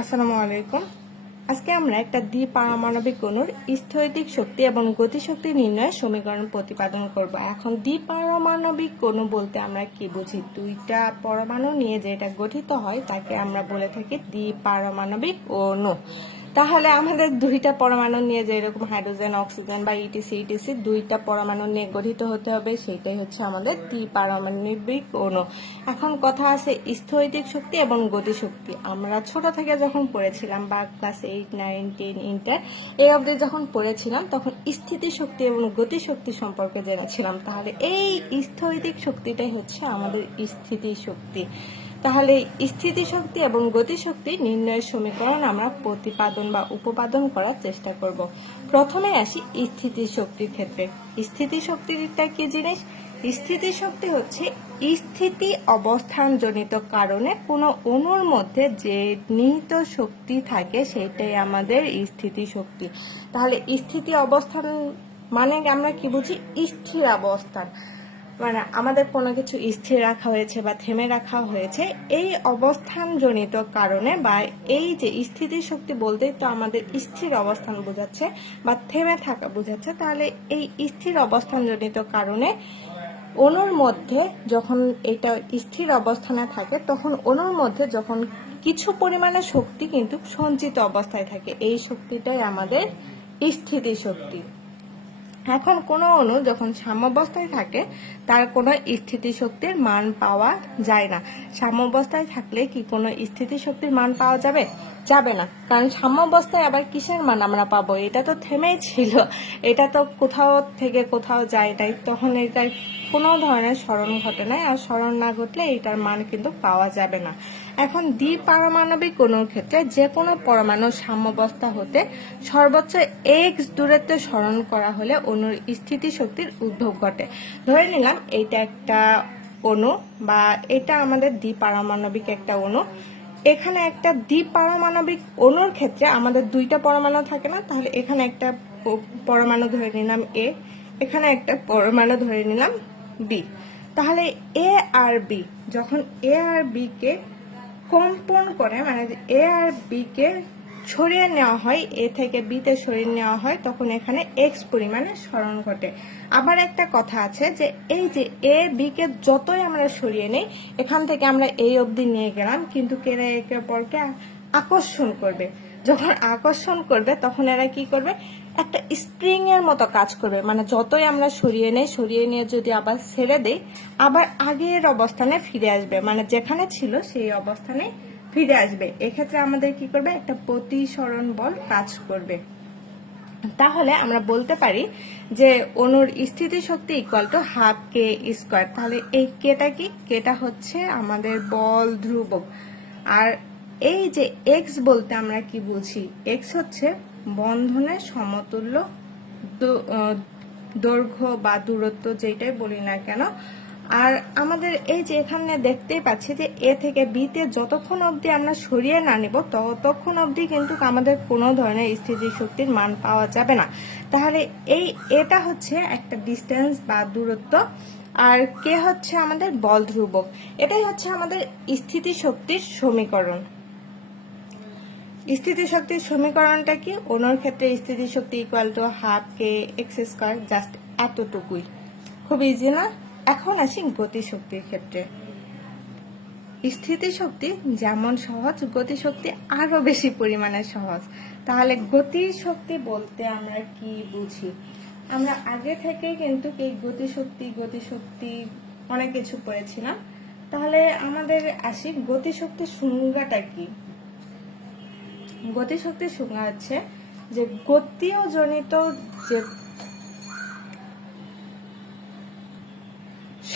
আসসালামু আলাইকুম। আজকে আমরা একটা দ্বি পারমাণবিক অণুর স্থৈতিক শক্তি এবং গতিশক্তি নির্ণয়ের সমীকরণ প্রতিপাদন করব। এখন দ্বিপারমাণবিক অণু বলতে আমরা কি বুঝি? দুইটা পরমাণু নিয়ে যেটা গঠিত হয়, তাকে আমরা বলে থাকি দ্বি পারমাণবিক অণু। তাহলে আমাদের দুইটা পরমাণু নিয়ে যে এরকম হাইড্রোজেন অক্সিজেন বা ইটিসি ইটিসি দুইটা পরমাণু নিয়ে গঠিত হতে হবে, সেটাই হচ্ছে আমাদের দ্বিপারমাণবিক অণু। এখন কথা আছে স্থৈতিক শক্তি এবং গতিশক্তি। আমরা ছোট থেকে যখন পড়েছিলাম বা class eight nine ten inter এই অবধি যখন পড়েছিলাম, তখন স্থিতি শক্তি এবং গতিশক্তি সম্পর্কে জেনেছিলাম। তাহলে এই স্থৈতিক শক্তিটাই হচ্ছে আমাদের স্থিতি শক্তি তাহলে স্থিতিশক্তি এবং গতিশক্তি নির্ণয়ের সমীকরণ আমরা প্রতিপাদন বা উপপাদন করার চেষ্টা করব। প্রথমে আসি স্থিতিশক্তির ক্ষেত্রে। স্থিতিশক্তিটা কি জিনিস? স্থিতিশক্তি হচ্ছে স্থিতি অবস্থানজনিত কারণে কোনো অণুর মধ্যে যে নিহিত শক্তি থাকে সেটাই আমাদের স্থিতিশক্তি। তাহলে স্থিতি অবস্থান মানে আমরা কি বুঝি? স্থির অবস্থান। মানে আমাদের কোনো কিছু স্থির রাখা হয়েছে বা থেমে রাখা হয়েছে, এই অবস্থানজনিত কারণে বা এই যে স্থিতি শক্তি বলতেই তো আমাদের স্থির অবস্থান বোঝাচ্ছে বা থেমে থাকা বোঝাচ্ছে, তাহলে এই স্থির অবস্থানজনিত কারণে অণুর মধ্যে যখন এটা স্থির অবস্থানে থাকে, তখন অণুর মধ্যে যখন কিছু পরিমাণে শক্তি কিন্তু সঞ্চিত অবস্থায় থাকে। এই শক্তিটাই আমাদের স্থিতি শক্তি এখন কোনো অণু যখন সাম্যাবস্থায় থাকে, তার কোনো স্থিতিশক্তির মান পাওয়া যায় না। সাম্যাবস্থায় থাকলে কি কোনো স্থিতিশক্তির মান পাওয়া যাবে? যাবে না। কারণ সাম্যাবস্থায় আবার কিসের মান আমরা পাবো? এটা তো থেমেই ছিল। এটা তো কোথাও থেকে কোথাও যায় নাই তখন এটার কোনো ধরনের স্মরণ ঘটে নাই। আর স্মরণ না ঘটলে এটার মান কিন্তু পাওয়া যাবে না। এখন দ্বিপারমাণবিক অণুর ক্ষেত্রে যে কোনো পরমাণু সাম্যাবস্থা হতে সর্বোচ্চ এক্স দূরত্বে স্মরণ করা হলে অণুর স্থিতিশক্তির উদ্ভব ঘটে। ধরে নিলাম, এইটা একটা অণু বা এটা আমাদের দ্বিপারমাণবিক একটা অণু। এখানে একটা দ্বিপারমাণবিক অণুর ক্ষেত্রে আমাদের দুইটা পরমাণু থাকে না, তাহলে এখানে একটা পরমাণু ধরে নিলাম এ এখানে একটা পরমাণু ধরে নিলাম বি তাহলে এ আর বি যখন এ আর বি কে কম্পন করে মানে এ আর বি কে সরিয়ে নেওয়া হয়, এ থেকে বিতে সরিয়ে নেওয়া হয়, তখন এখানে এক্স পরিমাণে স্মরণ ঘটে। আবার একটা কথা আছে যে, এই যে এ বি কে যতই আমরা সরিয়ে নেই, এখান থেকে আমরা এই অবধি নিয়ে গেলাম, কিন্তু কেরা একে অপরকে আকর্ষণ করবে। যখন আকর্ষণ করবে, তখন এরা কি করবে? একটা স্প্রিং এর মতো কাজ করবে। মানে যতই আমরা সরিয়ে নেই, সরিয়ে নিয়ে যদি আবার ছেড়ে দেই, আবার আগের অবস্থানে ফিরে আসবে। মানে যেখানে ছিল, সেই অবস্থানে ফিরে আসবে। এক্ষেত্রে আমাদের কি করবে? একটা প্রতিসরণ বল কাজ করবে। তাহলে আমরা বলতে পারি যে, অনুর স্থিতিশক্তি equal to half k square তাহলে এই কেটা কি? কেটা হচ্ছে আমাদের বল ধ্রুবক। আর এই যে এক্স বলতে আমরা কি বুঝি? এক্স হচ্ছে বন্ধনের সমতুল্য দৈর্ঘ্য বা দূরত্ব যেটাই বলি না কেন আর আমাদের এই যে এখানে দেখতেই পাচ্ছি যে এ থেকে বিতে যতক্ষণ অবধি আমরা সরিয়ে না নিব, ততক্ষণ অবধি কিন্তু আমাদের কোনো ধরনের স্থিতিশক্তির মান পাওয়া যাবে না। তাহলে এই এটা হচ্ছে একটা ডিস্টেন্স বা দূরত্ব, আর কে হচ্ছে আমাদের বল ধ্রুবক? এটাই হচ্ছে আমাদের স্থিতিশক্তির সমীকরণ। স্থিতিশক্তির সমীকরণটা কি? অনুর ক্ষেত্রে স্থিতিশক্তি equal to half k x square just এতটুকুই। খুব ইজি না? এখন আসি গতিশক্তির ক্ষেত্রে। স্থিতিশক্তি যেমন সহজ, গতিশক্তি আরও বেশি পরিমাণে সহজ। তাহলে গতিশক্তি বলতে আমরা কি বুঝি? আমরা আগে থেকে কিন্তু এই গতিশক্তি গতিশক্তি অনেক কিছু পড়েছিলাম। তাহলে আমাদের আসি গতিশক্তির সংজ্ঞাটা কি? গতিশক্তির সংজ্ঞা হচ্ছে যে গতীয় জনিত যে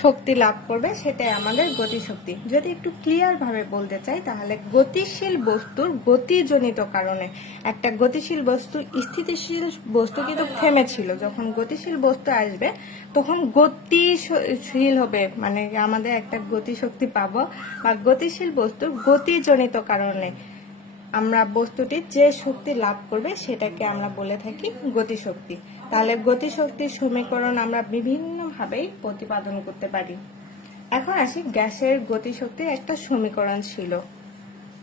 শক্তি লাভ করবে, সেটাই আমাদের গতিশক্তি। যদি একটু ক্লিয়ার ভাবে বলতে চাই, তাহলে গতিশীল বস্তুর গতিজনিত কারণে, একটা গতিশীল বস্তু স্থিতিশীল বস্তু কিন্তু থেমেছিল। যখন গতিশীল বস্তু আসবে, তখন গতিশীল হবে মানে আমাদের একটা গতিশক্তি পাবো, বা গতিশীল বস্তুর গতিজনিত কারণে আমরা বস্তুটি যে শক্তি লাভ করবে, সেটাকে আমরা বলে থাকি গতিশক্তি। তাহলে গতিশক্তির সমীকরণ আমরা বিভিন্নভাবেই প্রতিপাদন করতে পারি। এখন আসি গ্যাসের গতিশক্তির একটা সমীকরণ ছিল।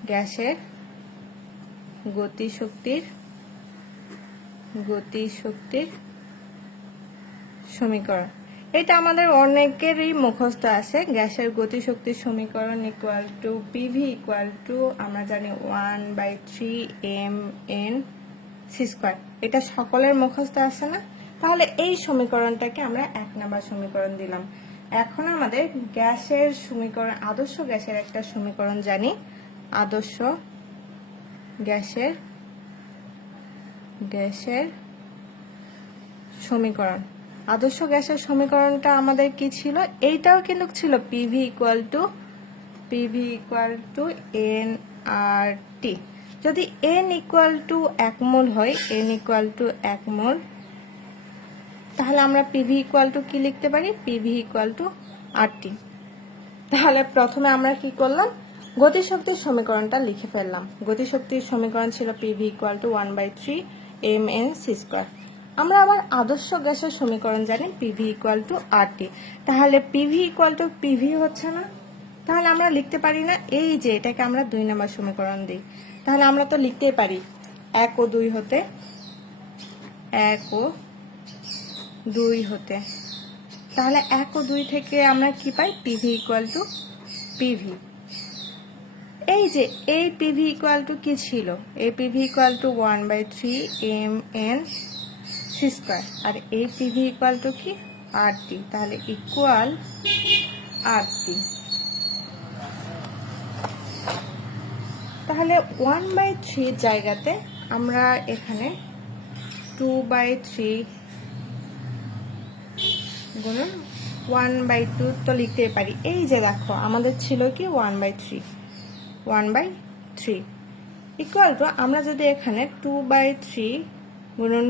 গ্যাসের গতিশক্তির গতিশক্তির সমীকরণ। এটা আমাদের অনেকেরই মুখস্থ আছে। গ্যাসের গতিশক্তির সমীকরণ equal to PV equal to আমরা জানি one by three m n c square. এটা সকলের মুখস্থ আছে না? তাহলে এই সমীকরণটাকে আমরা এক নাম্বার সমীকরণ দিলাম। এখন আমাদের গ্যাসের সমীকরণ, আদর্শ গ্যাসের একটা সমীকরণ জানি। আদর্শ গ্যাসের গ্যাসের সমীকরণ। আদর্শ গ্যাসের সমীকরণটা আমাদের কি ছিল? এইটাও কিন্তু ছিল PV equal to PV equal to n R T যদি এন ইকুয়াল টু এক মোল হয় এন ইকুয়াল টু এক মোল, তাহলে আমরা পিভি ইকুয়াল টু কি লিখতে পারি? PV equal to R T তাহলে প্রথমে আমরা কি করলাম? গতিশক্তির সমীকরণটা লিখে ফেললাম। গতিশক্তির সমীকরণ ছিল PV equal to one by three m n c square আমরা আবার আদর্শ গ্যাসের সমীকরণ জানি PV equal to R T তাহলে পিভি ইকুয়াল টু পিভি হচ্ছে না? তাহলে আমরা লিখতে পারি না, এই যে এটাকে আমরা দুই নম্বর সমীকরণ দিই। তাহলে আমরা তো লিখতেই পারি এক ও দুই হতে, এক ও দুই হতে। তাহলে এক ও দুই থেকে আমরা কি পাই? পিভি ইকুয়াল টু পিভি এই যে, এই পিভি ইকুয়াল টু কি ছিল? এই PV equal to one by three m n c square আর এই পিভি ইকুয়াল টু কি? আর টি তাহলে ইকুয়াল আর টি তাহলে ওয়ান বাই থ্রি জায়গাতে আমরা এখানে টু বাই থ্রি গুণন ওয়ান বাই টু তো লিখতেই পারি। এই যে দেখো, আমাদের ছিল কি one by three one by three equal to আমরা যদি এখানে টু বাই থ্রি গুণন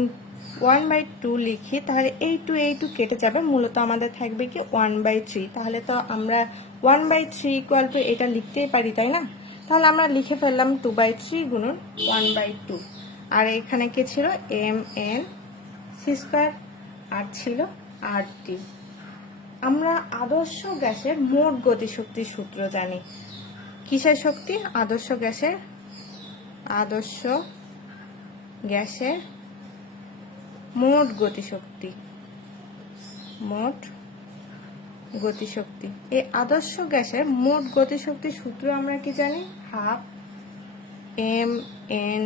ওয়ান বাই টু লিখি, তাহলে এই টু এই টু কেটে যাবে। মূলত আমাদের থাকবে কি ওয়ান বাই থ্রি তাহলে তো আমরা one by three equal to এটা লিখতেই পারি, তাই না? তাহলে আমরা লিখে ফেললাম টু বাই থ্রি গুণন ওয়ান বাই টু আর এখানে কি ছিল? এম এন সি স্কোয়ার আর ছিল আর টি আমরা আদর্শ গ্যাসের মোট গতিশক্তির সূত্র জানি। কিসের শক্তি? আদর্শ গ্যাসের আদর্শ গ্যাসের মোট গতিশক্তি। মোট গতিশক্তি। এই আদর্শ গ্যাসের মোট গতিশক্তির সূত্র আমরা কি জানি? Half m n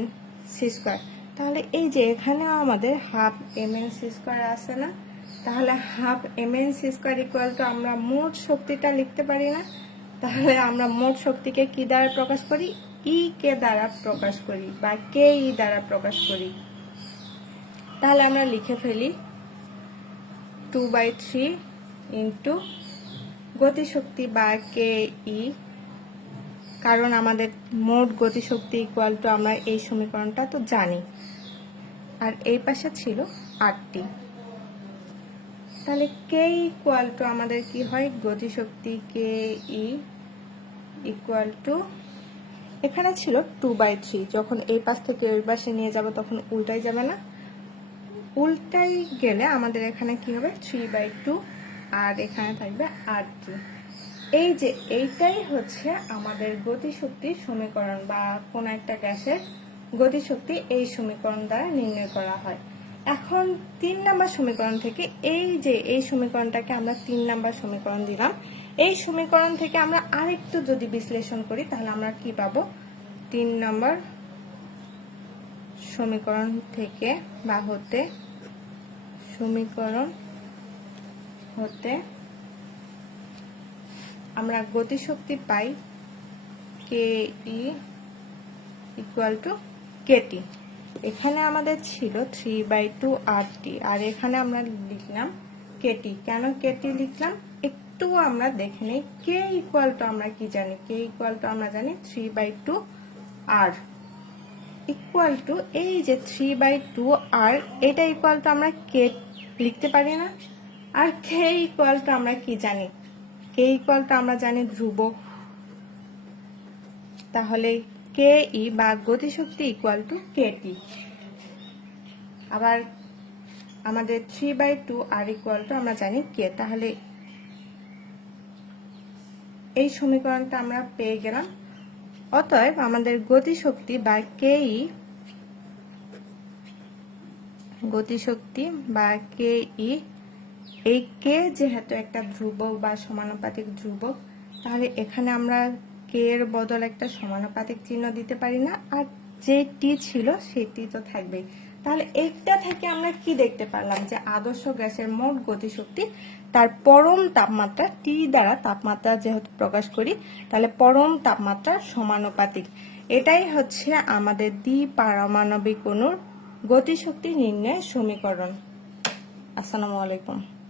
c square তাহলে এই যে এখানে আমাদের half m n c square আছে না? তাহলে half m n c square equal to আমরা মোট শক্তিটা লিখতে পারি না। তাহলে আমরা মোট শক্তিকে কি দ্বারা প্রকাশ করি? ই কে দ্বারা প্রকাশ করি বা কে ই দ্বারা প্রকাশ করি। তাহলে আমরা লিখে ফেলি টু বাই থ্রি ইন্টু গতিশক্তি বা কে ই কারণ আমাদের মোট গতিশক্তি ইকুয়াল টু আমরা এই সমীকরণটা তো জানি। আর এই পাশে ছিল আটটি। তাহলে কে ইকুয়াল টু আমাদের কি হয়? গতিশক্তি কে ই ইকুয়াল টু এখানে ছিল টু বাই থ্রি যখন এই পাশ থেকে ওই পাশে নিয়ে যাব, তখন উল্টাই যাবে না। উল্টাই গেলে আমাদের এখানে কি হবে? থ্রি বাই টু আর এখানে থাকবে আর টু এই যে এইটাই হচ্ছে আমাদের গতিশক্তির সমীকরণ বা কোন একটা গ্যাসের গতিশক্তি এই সমীকরণ দ্বারা নির্ণয় করা হয়। এখন তিন নাম্বার সমীকরণ থেকে এই যে এই সমীকরণটাকে আমরা তিন নাম্বার সমীকরণ দিলাম। এই সমীকরণ থেকে আমরা আরেকটু যদি বিশ্লেষণ করি, তাহলে আমরা কি পাবো? তিন নম্বর সমীকরণ থেকে বা হতে, সমীকরণ হতে আমরা গতিশক্তি পাই K E equal to k T এখানে আমাদের ছিল three by two R T আর এখানে আমরা লিখলাম কেটি কেন কেটি লিখলাম? একটু আমরা দেখে নিই কে ইকুয়াল টু আমরা কি জানি? কে ইকুয়াল টু আমরা জানি three by two R equal to এই যে থ্রি বাই টু আর এটা ইকুয়াল টু আমরা কে লিখতে পারি না? আর কে ইকুয়াল টু আমরা কি জানি? কে ইকুয়াল টু আমরা জানি ধ্রুবক তাহলে কে ই বা গতিশক্তি ইকুয়াল টু কে টি আবার আমাদের three by two R equal to আমরা জানি কে তাহলে এই সমীকরণটা আমরা পেয়ে গেলাম। অতএব আমাদের গতিশক্তি বা কেই গতিশক্তি বা কে ই এই কে যেহেতু একটা ধ্রুবক বা সমানুপাতিক ধ্রুবক, তাহলে এখানে আমরা কে এর বদল একটা সমানুপাতিক চিহ্ন দিতে পারি না, আর যে টি ছিল সেটি তো থাকবেই। তাহলে এইটা থেকে আমরা কি দেখতে পারলাম? যে আদর্শ গ্যাসের মোট গতিশক্তি, তার পরম তাপমাত্রা, টি দ্বারা তাপমাত্রা যেহেতু প্রকাশ করি, তাহলে পরম তাপমাত্রা সমানুপাতিক। এটাই হচ্ছে আমাদের দ্বি পারমাণবিক অণুর গতিশক্তি নির্ণয় সমীকরণ। আসসালামু আলাইকুম।